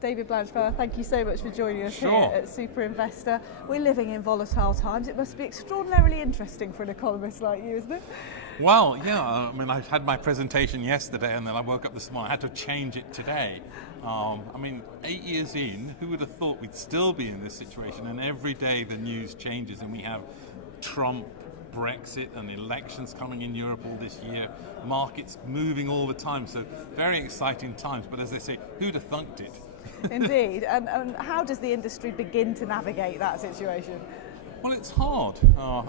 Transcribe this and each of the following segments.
David Blanchflower, thank you so much for joining us Sure. here at SuperInvestor. We're living in volatile times. It must be extraordinarily interesting for an economist like you, isn't it? Well, yeah, I mean, I had my presentation yesterday and then I woke up this morning. I had to change it today. 8 years in, who would have thought we'd still be in this situation? And every day the news changes and we have Trump, Brexit and elections coming in Europe all this year, markets moving all the time, so very exciting times. But as they say, who'd have thunked it? Indeed. And how does the industry begin to navigate that situation? Well, it's hard.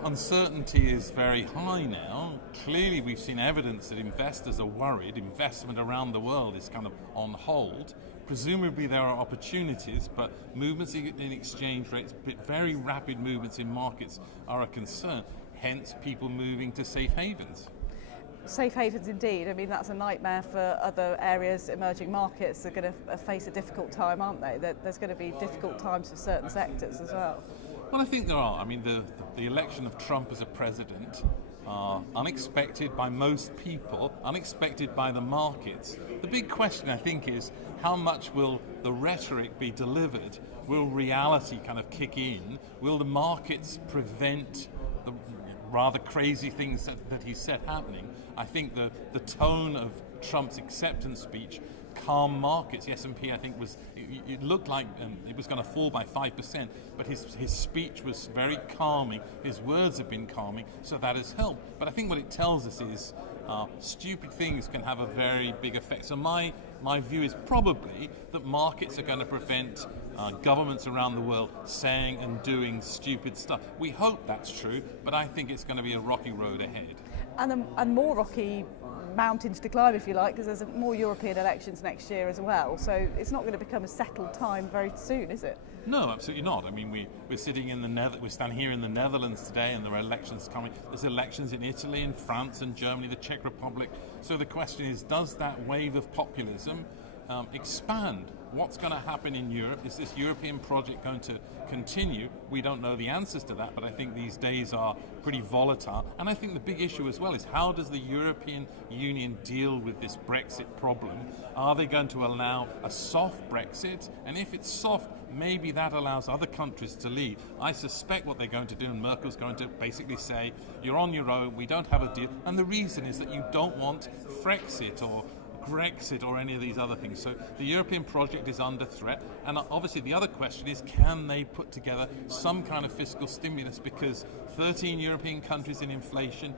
Uncertainty is very high now. Clearly, we've seen evidence that investors are worried. Investment around the world is kind of on hold. Presumably, there are opportunities, but movements in exchange rates, very rapid movements in markets are a concern. Hence, people moving to safe havens. Safe havens indeed. I mean, that's a nightmare for other areas. Emerging markets are going to face a difficult time, aren't they? There's going to be difficult times for certain sectors as well. Well, I think there are. I mean, the election of Trump as a president, unexpected by most people, unexpected by the markets. The big question, I think, is how much will the rhetoric be delivered? Will reality kind of kick in? Will the markets prevent the rather crazy things that he said happening? I think the tone of Trump's acceptance speech calmed markets. The S&P, I think, it looked like it was going to fall by 5%, but his speech was very calming. His words have been calming, so that has helped. But I think what it tells us is stupid things can have a very big effect. So my view is probably that markets are going to prevent governments around the world saying and doing stupid stuff. We hope that's true, but I think it's going to be a rocky road ahead. And more rocky mountains to climb, if you like, because there's more European elections next year as well. So it's not going to become a settled time very soon, is it? No, absolutely not. I mean, we're sitting in we're standing here in the Netherlands today, and there are elections coming. There's elections in Italy, and France, and Germany, the Czech Republic. So the question is, does that wave of populism expand? What's going to happen in Europe? Is this European project going to continue? We don't know the answers to that, but I think these days are pretty volatile. And I think the big issue as well is, how does the European Union deal with this Brexit problem? Are they going to allow a soft Brexit? And if it's soft, maybe that allows other countries to leave. I suspect what they're going to do, and Merkel's going to basically say, you're on your own, we don't have a deal. And the reason is that you don't want Frexit or Brexit or any of these other things. So the European project is under threat, and obviously the other question is, can they put together some kind of fiscal stimulus, because 13 European countries in deflation,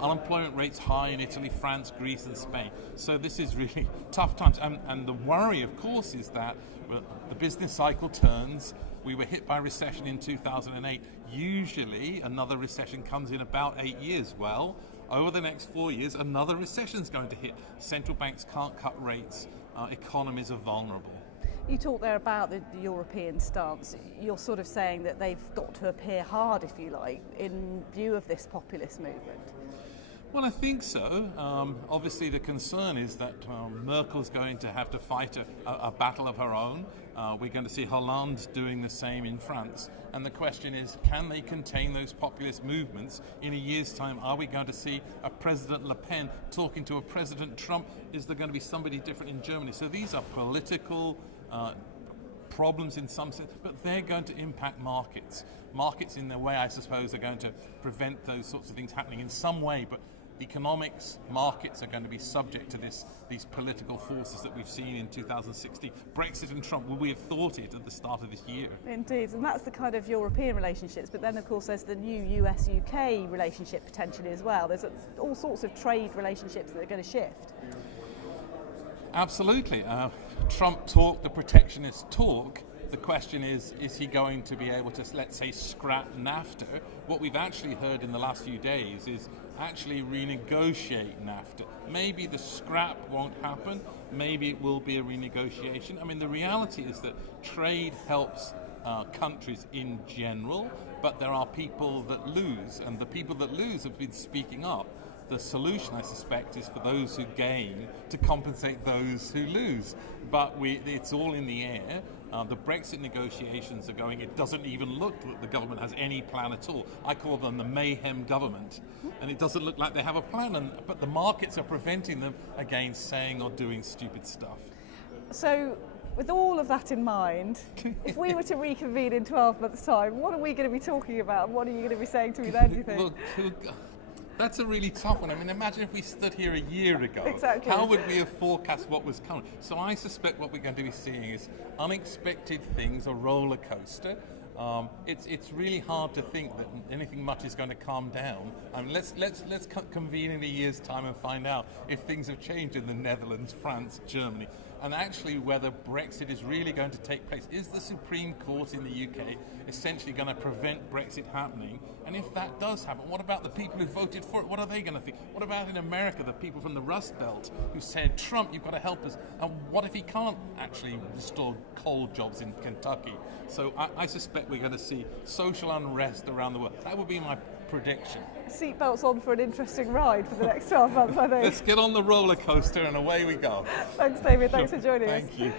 unemployment rates high in Italy, France, Greece and Spain. So this is really tough times, and the worry of course is that the business cycle turns. We were hit by recession in 2008. Usually another recession comes in about 8 years. Well, over the next 4 years, another recession is going to hit. Central banks can't cut rates. Economies are vulnerable. You talked there about the European stance. You're sort of saying that they've got to appear hard, if you like, in view of this populist movement. Well, I think so. Obviously, the concern is that Merkel's going to have to fight a battle of her own. We're going to see Hollande doing the same in France. And the question is, can they contain those populist movements? In a year's time, are we going to see a President Le Pen talking to a President Trump? Is there going to be somebody different in Germany? So these are political problems in some sense, but they're going to impact markets. Markets, in their way, I suppose, are going to prevent those sorts of things happening in some way, but economics, markets are going to be subject to these political forces that we've seen in 2016. Brexit and Trump, would we have thought it at the start of this year? Indeed, and that's the kind of European relationships, but then of course there's the new US-UK relationship potentially as well. There's all sorts of trade relationships that are going to shift. Absolutely. Trump talked the protectionist talk. The question is he going to be able to, let's say, scrap NAFTA? What we've actually heard in the last few days is actually renegotiate NAFTA. Maybe the scrap won't happen, maybe it will be a renegotiation. I mean, the reality is that trade helps countries in general, but there are people that lose, and the people that lose have been speaking up. The solution, I suspect, is for those who gain to compensate those who lose. But it's all in the air. The Brexit negotiations are going. It doesn't even look that the government has any plan at all. I call them the mayhem government. And it doesn't look like they have a plan. But the markets are preventing them against saying or doing stupid stuff. So, with all of that in mind, if we were to reconvene in 12 months' time, what are we going to be talking about? And what are you going to be saying to me then, do you think? Look, that's a really tough one. I mean, imagine if we stood here a year ago. Exactly. How would we have forecast what was coming? So I suspect what we're going to be seeing is unexpected things, a roller coaster. It's really hard to think that anything much is going to calm down. Let's convene in a year's time and find out if things have changed in the Netherlands, France, Germany, and actually whether Brexit is really going to take place. Is the Supreme Court in the UK essentially going to prevent Brexit happening? And if that does happen, what about the people who voted for it? What are they going to think? What about in America, the people from the Rust Belt who said, Trump, you've got to help us? And what if he can't actually restore coal jobs in Kentucky? So I suspect we're going to see social unrest around the world. That would be my prediction. Seatbelts on for an interesting ride for the next 12 months, I think. Let's get on the roller coaster and away we go. Thanks, David. Thanks for joining us. Thank you.